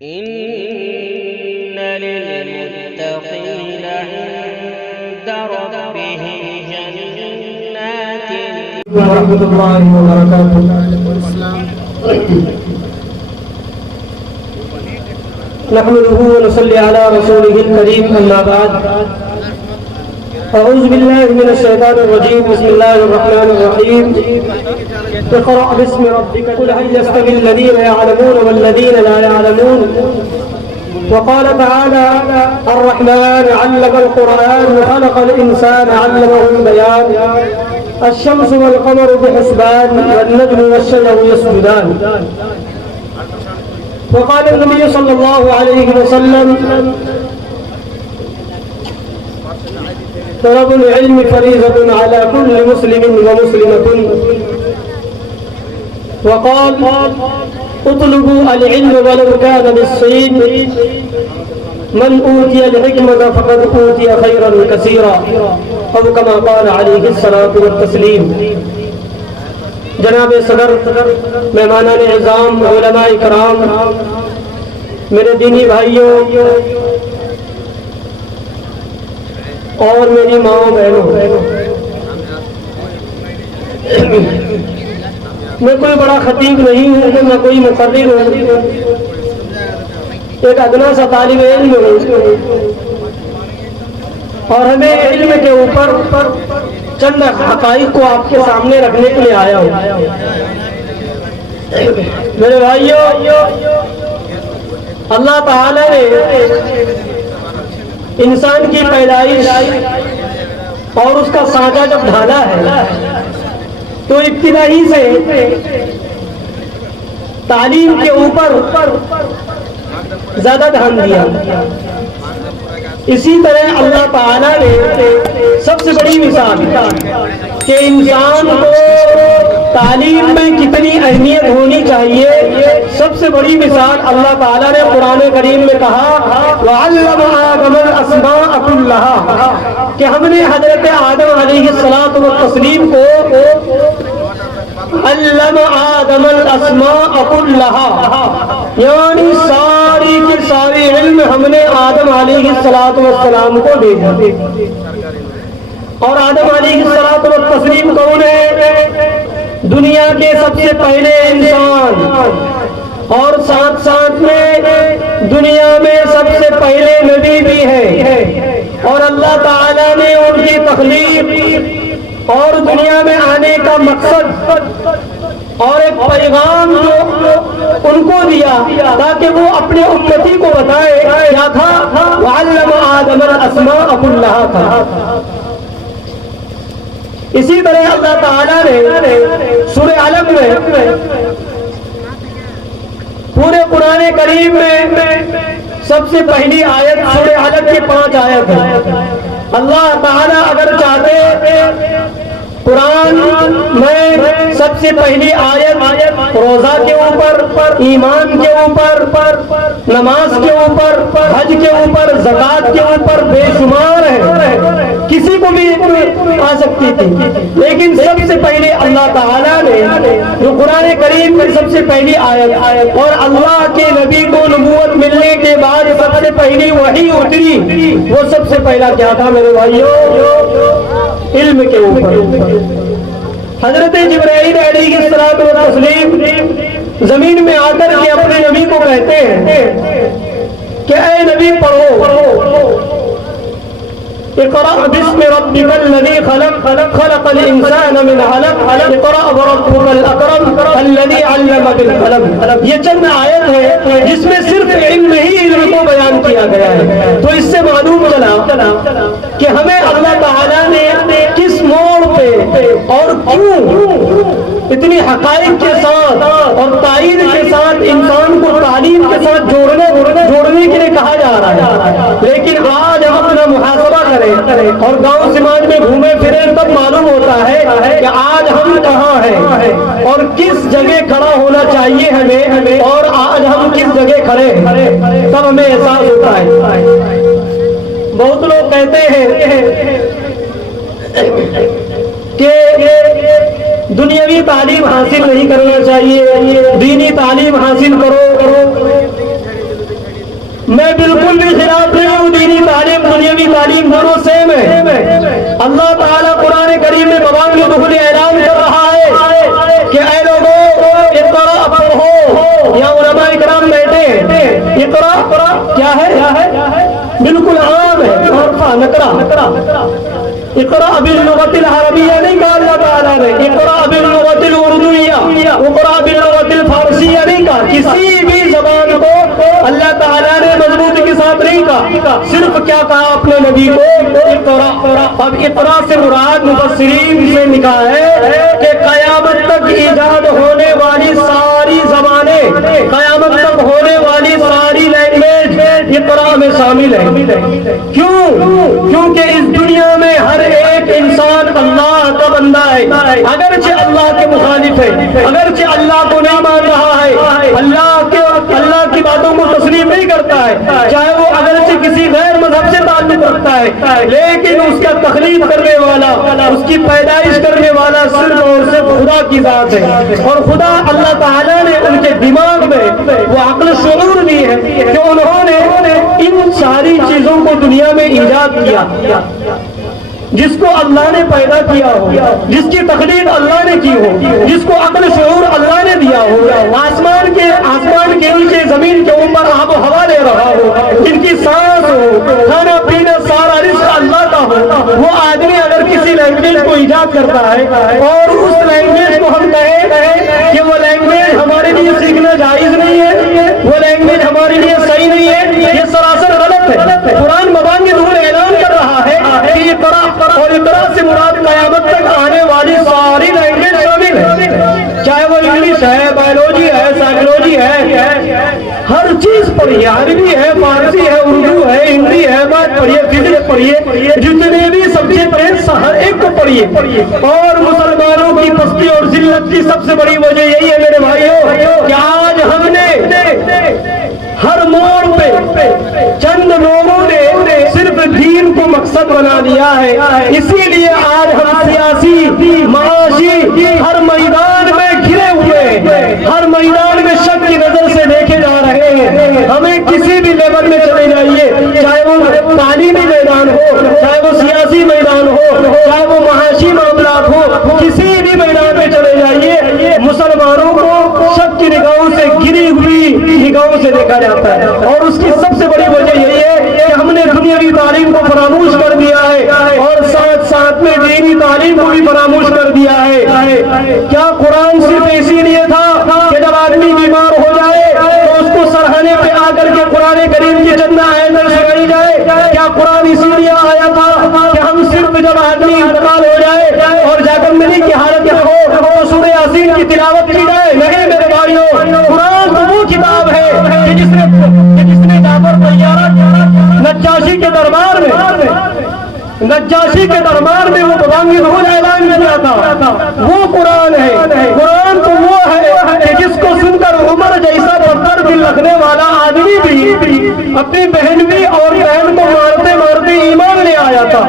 إن للمتقين عند ربهم جنات ورحمة الله وبركاته. نحمده ونصلي على رسوله الكريم أما بعد. أعوذ بالله من الشيطان الرجيم. بسم الله الرحمن الرحيم. اقرأ باسم ربك. قل هل يستوي الذين يعلمون والذين لا يعلمون. وقال تعالى الرحمن علم القرآن خلق الإنسان علمه البيان الشمس والقمر بحسبان والنجم والشجر يسجدان. وقال النبي صلى الله عليه وسلم طلب العلم فريضة على كل مسلم ومسلمة. وقال اطلبوا العلم ولو كان بالصين من أوتي الحكمة فقد أوتي خيرا كثيرا أو كما قال عليه الصلاة والتسليم. جناب صدر، مہمانان اعظام، علماء کرام، میرے دینی بھائیوں اور میری ماں بہنوں، میں کوئی بڑا خطیب نہیں ہوں، میں کوئی مقرر ہوں، ایک ادنا سا طالب علم ہوں، اور ہمیں علم کے اوپر چند حقائق کو آپ کے سامنے رکھنے کے لیے آیا ہوں. میرے بھائیوں، اللہ تعالی نے انسان کی پیدائش اور اس کا سانچہ جب ڈھالا ہے تو ابتدائی سے تعلیم کے اوپر زیادہ دھیان دیا. اسی طرح اللہ تعالیٰ نے سب سے بڑی مثال کہ انسان کو تعلیم میں کتنی اہمیت ہونی چاہیے، سب سے بڑی مثال اللہ تعالیٰ نے قرآن کریم میں کہا وَعَلَّمَ آدَمَ الْأَسْمَاءَ كُلَّهَا، کہ ہم نے حضرت آدم علیہ الصلاۃ والتسلیم کو علم آدم الاسماء كلها، یعنی ساری کی ساری علم ہم نے آدم علیہ الصلاۃ والسلام کو دے دیا. اور آدم علیہ الصلاۃ والتسلیم کون ہے؟ دنیا کے سب سے پہلے انسان، اور ساتھ ساتھ میں دنیا میں سب سے پہلے نبی بھی ہے. اور اللہ تعالیٰ نے ان کی تخلیق اور دنیا میں آنے کا مقصد اور ایک پیغام جو ان کو دیا تاکہ وہ اپنے امتی کو بتائے کیا تھا؟ وَعَلَّمَ آدَمَ الْأَسْمَاءَ كُلَّهَا تھا. اسی طرح اللہ تعالیٰ نے سورہ علم میں پورے قرآن کریم میں سب سے پہلی آیت سورہ علم کی 5 آیت ہے. اللہ تعالیٰ اگر چاہتے قرآن میں سب سے پہلی آیت روزہ کے اوپر، ایمان کے اوپر، نماز کے اوپر، حج کے اوپر، زکوٰۃ کے اوپر بے شمار ہے، کسی کو بھی آ سکتی تھی، لیکن سب سے پہلے اللہ تعالیٰ نے جو قرآن کریم میں سب سے پہلی آیت اور اللہ کے نبی کو نبوت ملنے کے بعد سب سے پہلی وحی اتری، وہ سب سے پہلا کیا تھا میرے بھائیوں؟ علم کے اوپر. حضرت جبرائیل علیہ الصلوۃ والتسلیم زمین میں آ کر کے اپنے نبی کو کہتے ہیں کہ اے نبی پڑھو اقرأ باسم ربك الذي خلق خلق الانسان من علق اقرأ وربك الاکرم الذي علم بالقلم. یہ چند آیت ہے جس میں صرف علم ہی علم کو بیان کیا گیا ہے. تو اس سے معلوم چلا کہ ہمیں اللہ تعالیٰ نے کس موڑ پہ اور کیوں اتنی حقائق کے ساتھ اور تائید کے ساتھ انسان کو تعلیم کے ساتھ جوڑنے کے لیے کہا جا رہا ہے. لیکن آج ہم اپنا محاسبہ کریں اور گاؤں سماج میں گھومے پھریں تب معلوم ہوتا ہے کہ آج ہم کہاں ہیں اور کس جگہ کھڑا ہونا چاہیے ہمیں، اور آج ہم کس جگہ کھڑے ہیں تب ہمیں احساس ہوتا ہے. بہت لوگ کہتے ہیں کہ دنیاوی تعلیم حاصل نہیں کرنا چاہیے، دینی تعلیم حاصل کرو. تعلیم دونوں سیم ہے۔ اللہ تعالیٰ قرآن کریم میں مبانی دخول اعلان کر رہا ہے کہ اے لوگوں اقرا پڑھو، یا علماء کرام بیٹھے ہیں، اقرا کیا ہے؟ بالکل عام ہے، عرفہ نکرا۔ اقرا باللغت العربیہ نہیں کہا اللہ تعالیٰ نے، اقرا باللغت الاردویہ، اقرا باللغت الفارسیہ نہیں کہا، کسی بھی زبان کو اللہ تعالیٰ نے مضبوطی کے ساتھ نہیں کہا، صرف کیا کہا اپنے نبی کو؟ اقرا۔ اب اقرا سے مراد مفسرین سے لکھا ہے کہ قیامت تک ایجاد ہونے والی ساری زبانیں، قیامت تک ہونے والی ساری لینگویج اقرا میں شامل ہے۔ کیونکہ اس دنیا میں ہر ایک انسان اللہ کا بندہ ہے، اگرچہ اللہ کے مخالف ہے، اگرچہ اللہ کو نہیں مان رہا ہے، اللہ کی باتوں کو تسلیم نہیں کرتا ہے، چاہے وہ اگرچہ کسی غیر مذہب سے تعلق رکھتا ہے، لیکن اس کا تخلیق کرنے والا، اس کی پیدائش کرنے والا صرف اور صرف خدا کی ذات ہے۔ اور خدا اللہ تعالیٰ نے ان کے دماغ میں وہ عقل شعور دی ہے کہ انہوں نے ان ساری چیزوں کو دنیا میں ایجاد کیا، جس کو اللہ نے پیدا کیا ہو، جس کی تخلیق اللہ نے کی ہو، جس کو عقل شعور اللہ نے دیا ہو، آسمان کے نیچے زمین کے اوپر آب و ہوا دے رہا ہو، جن کی سانس ہو، کھانا پینا سارا رزق اللہ کا ہو، وہ آدمی اگر کسی لینگویج کو ایجاد کرتا ہے اور اس لینگویج کو ہم کہیں کہ وہ لینگویج ہمارے لیے سیکھنا جائز نہیں ہے، وہ لینگویج ہمارے لیے صحیح نہیں ہے، یہ سراسر غلط ہے۔ قرآن مبانی دور اعلان کر رہا ہے کہ یہ اور اقرا سے مراد قیامت تک آنے والی ساری لینگویج شامل ہے، چاہے وہ انگلش ہے، بایولوجی ہے، سائیکولوجی ہے، ہر چیز پڑھیے، عربی ہے، فارسی ہے، اردو ہے، ہندی ہے، میتھ پڑھیے، فزکس پڑھیے، جتنے بھی سبجیکٹ ہیں ہر ایک کو پڑھیے۔ اور مسلمانوں کی پستی اور ذلت کی سب سے بڑی وجہ یہی ہے میرے بھائیوں کہ آج ہم نے ہر موڑ پہ چند لوگوں نے صرف دین کو مقصد بنا دیا ہے، اسی لیے آج ہم سیاسی، معاشی ہر میدان میں گھرے ہوئے ہیں، ہر میدان میں شک کی نظر سے دیکھے جا رہے ہیں۔ ہمیں کسی بھی لیول میں چلے جائیے، چاہے وہ تعلیمی میدان ہو، چاہے وہ سیاسی میدان ہو، چاہے وہ معاشی معاملات ہو، کسی بھی میدان میں چلے جائیے، مسلمانوں کو شک کی نگاہوں سے، گری ہوئی نگاہوں سے دیکھا جاتا ہے۔ اور اس کی سب سے بڑی وجہ یہی ہے کہ ہم نے دنیاوی تعلیم کو فراموش کر دیا ہے اور ساتھ میں دینی تعلیم کو بھی فراموش کر دیا ہے۔ کیا قرآن صرف اسی لیے تھا کہ جب آدمی بیمار ہو جائے تو اس کو سرہانے پہ آ کر کے قرآن کریم کی چند آیتیں سنائی جائے؟ کیا قرآن اسی لیے آیا تھا کہ ہم صرف جب آدمی انتقال ہو جائے اور جا کر مری کی حالت میں ہو تو سورہ یاسین کی تلاوت کی جائے؟ نہیں میرے بھائیوں، قرآن تو وہ کتاب ہے کہ جس نے جعفر طیارہ نجاشی کے دربار میں وہ مبانی دخول اعلان کیا تھا، وہ قرآن ہے۔ قرآن تو وہ ہے کہ جس کو سن کر عمر جیسا پتھر دل رکھنے والا آدمی بھی اپنی بہن بھی اور بہن کو مارتے مارتے ایمان لے آیا تھا۔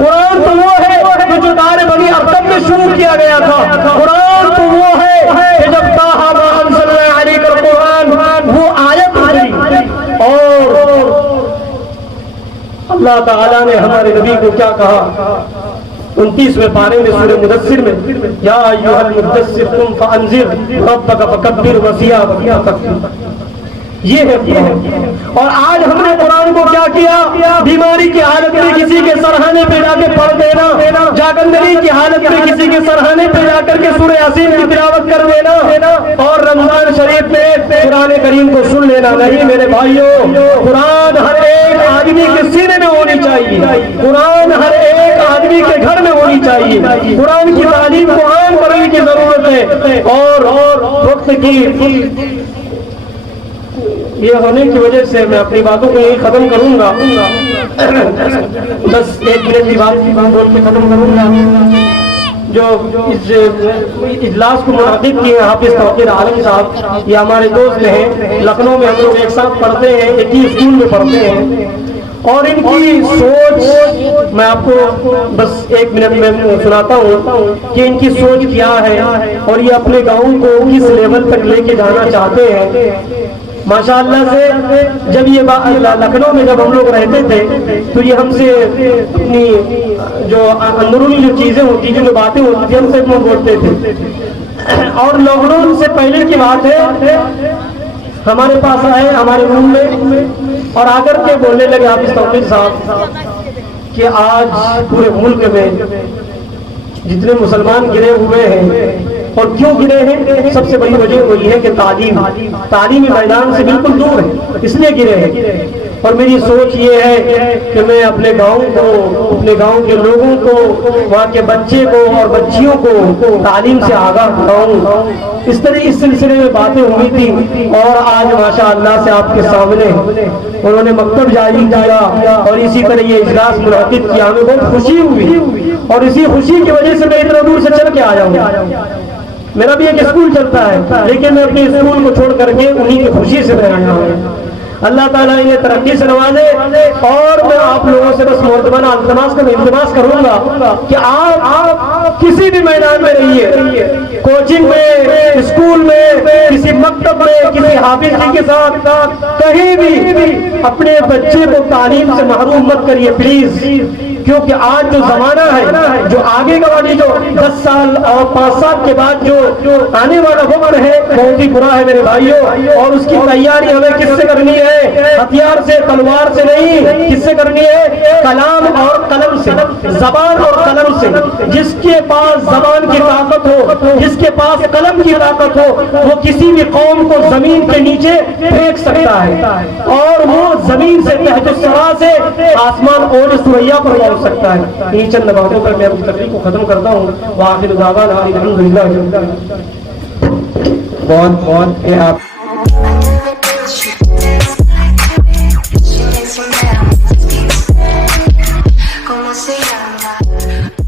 قرآن تو وہ ہے کہ جو دار بنی ارقم میں شروع کیا گیا تھا۔ قرآن تو وہ ہے کہ جب طٰہٰ مَا أَنزَلْنَا عَلَيْكَ الْقُرْآنَ وہ آیت اتری، اور اللہ تعالیٰ نے ہمارے نبی کو کیا کہا 29ویں پارے میں سورہ مدثر میں، یا ایھا المدثر قم فانذر ربک فکبر وثیابک فطہر، یہ ہے قرآن۔ اور آج ہم نے قرآن کو کیا کیا؟ بیماری کی حالت میں کسی کے سرہانے پہ جا کے پڑھ دینا، جاگندری کی حالت میں کسی کے سرہانے پہ جا کر کے سورہ یاسین کی تلاوت کر دینا، اور رمضان شریف میں قرآن کریم کو سن لینا۔ نہیں میرے بھائیوں، قرآن ہر ایک آدمی کے سینے میں ہونی چاہیے، قرآن ہر ایک آدمی کے گھر میں ہونی چاہیے، قرآن کی تعلیم کو عام کرنے کی ضرورت ہے۔ اور وقت کی یہ ہونے کی وجہ سے میں اپنی باتوں کو یہی ختم کروں گا، 10-1 منٹ کی بات بول کے ختم کروں گا۔ جو اس اجلاس کو منعقد کیے ہیں حافظ توقیر عالم صاحب، یہ ہمارے دوست ہیں، لکھنؤ میں ہم لوگ ایک ساتھ پڑھتے ہیں، ایک ہی اسکول میں پڑھتے ہیں، اور ان کی سوچ میں آپ کو بس 1 منٹ میں سناتا ہوں کہ ان کی سوچ کیا ہے اور یہ اپنے گاؤں کو کس لیول تک لے کے جانا چاہتے ہیں۔ ماشاءاللہ سے جب یہ لکھنؤ میں جب ہم لوگ رہتے تھے تو یہ ہم سے اپنی جو اندرونی جو چیزیں ہوتی تھیں، جو باتیں ہوتی تھیں، ہم سے بولتے تھے. اور لاک ڈاؤن سے پہلے کی بات ہے، ہمارے پاس آئے ہمارے روم میں اور آ کر کے بولنے لگے حافظ توفیق صاحب کہ آج پورے ملک میں جتنے مسلمان گرے ہوئے ہیں اور کیوں گرے ہیں، سب سے بڑی وجہ وہی ہے کہ تعلیمی میدان سے بالکل دور ہے، اس لیے گرے ہیں. اور میری سوچ یہ ہے کہ میں اپنے گاؤں کو، اپنے گاؤں کے لوگوں کو، وہاں کے بچے کو اور بچیوں کو تعلیم سے آگاہ کراؤں. اس طرح اس سلسلے میں باتیں ہوئی تھی اور آج ماشاءاللہ سے آپ کے سامنے انہوں نے مکتب جاری کیا اور اسی طرح یہ اجلاس منعقد کیا. ہمیں بہت خوشی ہوئی اور اسی خوشی کی وجہ سے میں اتنا دور سے چل کے آیا ہوں. میرا بھی ایک اسکول چلتا ہے لیکن میں اپنے اسکول کو چھوڑ کر کے انہی کی خوشی سے میں آیا ہوں. اللہ تعالیٰ انہیں ترقی سے نوازے. اور میں آپ لوگوں سے بس معتمانہ التماس کروں گا کہ آپ کسی بھی میدان میں رہیے، کوچنگ میں، اسکول میں، کسی مکتب میں، کسی حافظ جی کے ساتھ، کہیں بھی اپنے بچے کو تعلیم سے محروم مت کریے پلیز. کیونکہ آج جو زمانہ ہے، جو آگے کا والی جو 10 سال اور 5 سال کے بعد جو آنے والا وقت ہے بہت ہی برا ہے میرے بھائیوں. اور اس کی تیاری ہمیں کس سے کرنی ہے؟ ہتھیار سے، تلوار سے نہیں. کس سے کرنی ہے؟ کلام اور قلم سے، زبان اور قلم سے. جس کے پاس زبان کی طاقت ہو، جس کے پاس قلم کی طاقت ہو، وہ کسی بھی قوم کو زمین کے نیچے پھینک سکتا ہے اور وہ زمین سے تحت الثری سے آسمان اور سریا پر پہنچ سکتا ہے. انہی چند باتوں پر میں اپنی تقریر کو ختم کرتا ہوں. وآخر دعوانا الحمدللہ. بہت آپ ¿Cómo se llama?